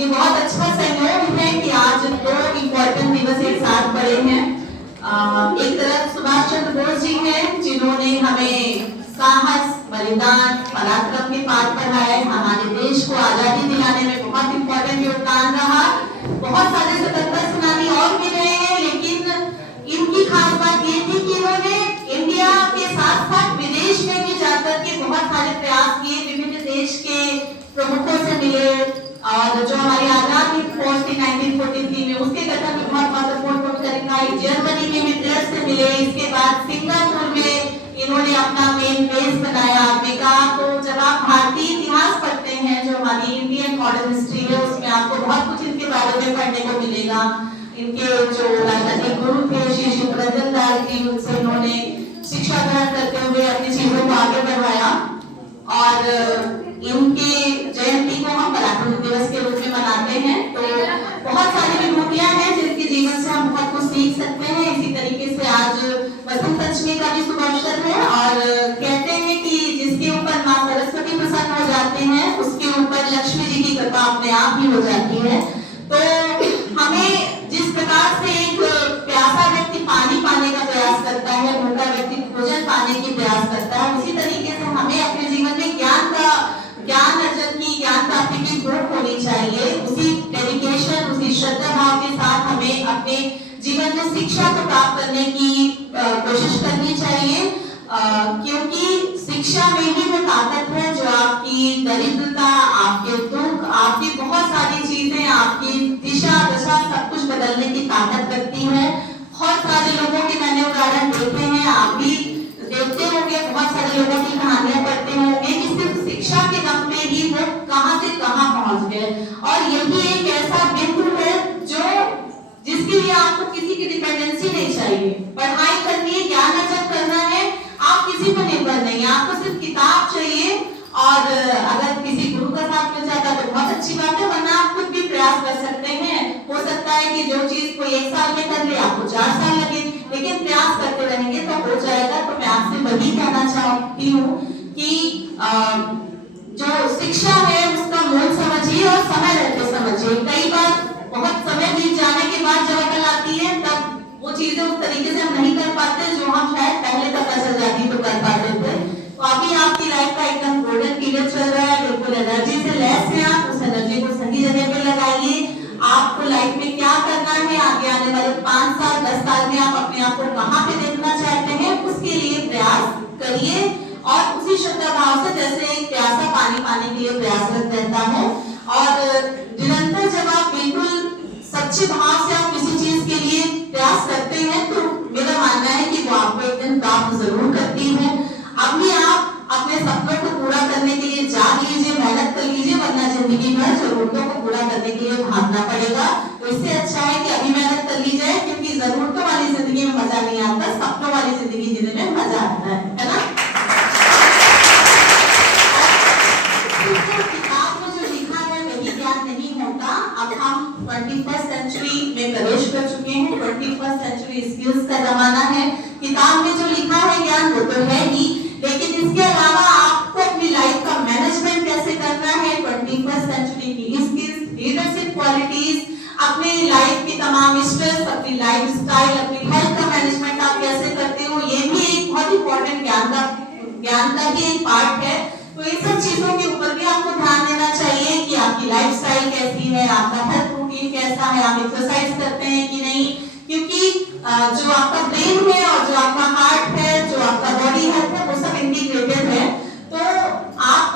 ये बहुत अच्छा संयोग है कि आज दो इम्पोर्टेंट दिवस एक साथ पड़े हैं। एक तरफ सुभाष चंद्र बोस जी हैं जिन्होंने हमें साहस, बलिदान, पराक्रम के पाठ पढ़ाए, हमारे देश को आजादी दिलाने में बहुत इम्पोर्टेंट योगदान रहा। बहुत सारे स्वतंत्रता सेनानी और भी रहे हैं, लेकिन इनकी खास बात ये थी कि इन्होंने इंडिया के साथ साथ विदेश में भी जाकर के बहुत सारे प्रयास किए, विभिन्न देश के प्रमुखों से मिले और जो हमारी आजादी फौज थी 1943 में उसके गठन में बहुत महत्वपूर्ण भूमिका निभाई। जर्मनी के मित्रस से मिले, इसके बाद सिंगापुर में इन्होंने अपना मेन बेस बनाया। आपने कहा तो जब आप भारतीय इतिहास पढ़ते हैं, जो हमारी इंडियन मॉडर्न हिस्ट्री है, उसमें आपको बहुत कुछ इनके बारे में पढ़ने को मिलेगा। इनके जो राजनीतिक गुरु थे श्री शिवरतन दास जी, उनसे इन्होंने शिक्षा ग्रहण करते हुए अपनी चीजों को आगे बढ़ाया और इनके जयंती को हम पराक्रम दिवस के रूप में मनाते हैं। तो बहुत सारी विभूतियां हैं जिनके जीवन से हम बहुत कुछ सीख सकते हैं। इसी तरीके से आज वसंत पंचमी का भी शुभ अवसर है और कहते हैं कि जिसके ऊपर मां सरस्वती प्रसन्न हो जाते हैं उसके ऊपर लक्ष्मी जी की कृपा अपने आप ही हो जाती है। तो हमें जिस प्रकार से एक प्यासा व्यक्ति पानी पाने का प्रयास करता है, भूखा व्यक्ति भोजन पाने की प्रयास करता है, उसी तरीके से हमें अपने जीवन में ज्ञान अर्जन की, ज्ञान प्राप्ति की भूख होनी चाहिए। उसी डेडिकेशन, उसी श्रद्धा भाव के साथ हमें अपने जीवन में शिक्षा को प्राप्त करने की कोशिश करनी चाहिए, क्योंकि शिक्षा में ही वो ताकत है जो आपकी दरिद्रता, आपके दुख, आपकी बहुत सारी चीजें, आपकी दिशा दशा सब कुछ बदलने की ताकत रखती है। बहुत सारे लोगों के मैंने उदाहरण देखे हैं, आप भी देखते होंगे, बहुत सारे लोगों की कहानियां पढ़ते होंगे कि सिर्फ शिक्षा के दम पे ही वो कहां से कहां पहुंच गए। और यही एक ऐसा बिंदु है जो जिसके लिए आपको किसी की डिपेंडेंसी नहीं चाहिए। पढ़ाई करनी है, ज्ञान अर्जन करना है, आप किसी पर निर्भर नहीं, आपको सिर्फ किताब चाहिए। और अगर किसी गुरु का साथ मिल जाता है तो बहुत अच्छी बात है, वरना आप खुद भी प्रयास कर सकते हैं। हो सकता है कि जो चीज कोई 1 साल में कर ले आपको 4 साल लगे, लेकिन प्रयास करते रहेंगे तो हो जाएगा। तो मैं आपसे वही कहना चाहती हूँ कि जो शिक्षा है उसका मूल समझिए और समय रहते समझिए। कई बार बहुत समय बीत जाने के बाद जब अकल आती है तब वो चीजें उस तरीके से हम नहीं कर पाते जो हम शायद पहले तक असर जाती तो कर पाते थे। तो अभी आपकी लाइफ का एकदम गोल्डन पीरियड चल रहा है, बिल्कुल एनर्जी से लैस हैं आप, उस एनर्जी को सही जगह पे लगाइए। आपको लाइफ में क्या करना है, आगे आने वाले 5 साल 10 साल में आप अपने आप को कहाँ पे देखना चाहते हैं, उसके लिए प्रयास करिए और उसी श्रद्धा भाव से जैसे एक प्यासा पानी पाने के लिए प्रयासरत रहता है। और निरंतर जब आप बिल्कुल सच्चे भाव से आप किसी चीज के लिए प्रयास करते हैं तो मेरा मानना है कि वो आपको एक दिन प्राप्त जरूर करती है। अभी आप अपने सपनों को पूरा करने के लिए जाग लीजिए, मेहनत कर लीजिए, वरना जिंदगी भर जरूरतों को पूरा करने के लिए भागना पड़ेगा। तो इससे अच्छा है कि अभी मेहनत कर ली जाए, क्योंकि जरूरतों वाली जिंदगी में मजा नहीं आता, सपनों वाली जिंदगी जीने में मजा आता है ना। किताब में जो लिखा है वही ज्ञान नहीं होता। अब हम 21st सेंचुरी में प्रवेश कर चुके हैं, 21st सेंचुरी स्किल्स का जमाना है। किताब में जो लिखा है ज्ञान वो तो है ही, लेकिन इसके अलावा आपको अपनी लाइफ का मैनेजमेंट कैसे करना है, 21st सेंचुरी की स्किल्स, लीडरशिप क्वालिटीज, अपने लाइफ की तमाम स्ट्रेस, अपनी लाइफ स्टाइल, अपनी हेल्थ का मैनेजमेंट आप कैसे करते हो, ये भी एक बहुत इंपॉर्टेंट ज्ञान का ही एक पार्ट है। तो इन सब चीजों के ऊपर भी आपको ध्यान देना चाहिए कि आपकी लाइफ स्टाइल कैसी है, आपका हेल्थ रूटीन कैसा है, आप एक्सरसाइज करते हैं कि नहीं, क्योंकि जो आपका ब्रेन है और जो आपका हार्ट है, जो आपका बॉडी हेल्थ है, वो सब इंटीग्रेटेड है। तो आप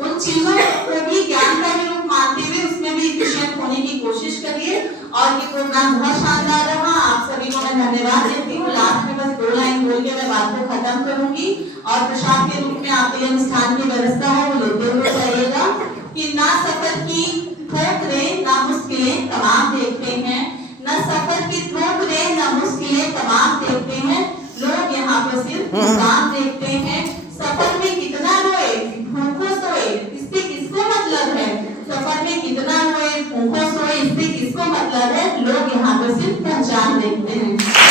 उन चीजों को भी ज्ञान का ही रूप मानते हुए उसमें भी एफिशिएंट होने की कोशिश करिए। और ये प्रोग्राम बहुत शानदार रहा, आप सभी को मैं धन्यवाद देती हूँ। लास्ट में बस 2 लाइन बोल के मैं बात को खत्म करूंगी और प्रसाद के रूप में आपके लिए अनुष्ठान की व्यवस्था है वो लेते हुए जाइएगा कि ना सफर की ठोकरें ना मुश्किलें तमाम देखते हैं, न सफर की ठोकरें न मुश्किलें तमाम देखते हैं, लोग यहाँ पर सिर्फ काम देखते हैं। सफर में कितना रोए भूखों सोए इससे किसको मतलब है, सफर में कितना रोए भूखों सोए इससे किसको मतलब है, लोग यहाँ पर सिर्फ पहचान देखते हैं।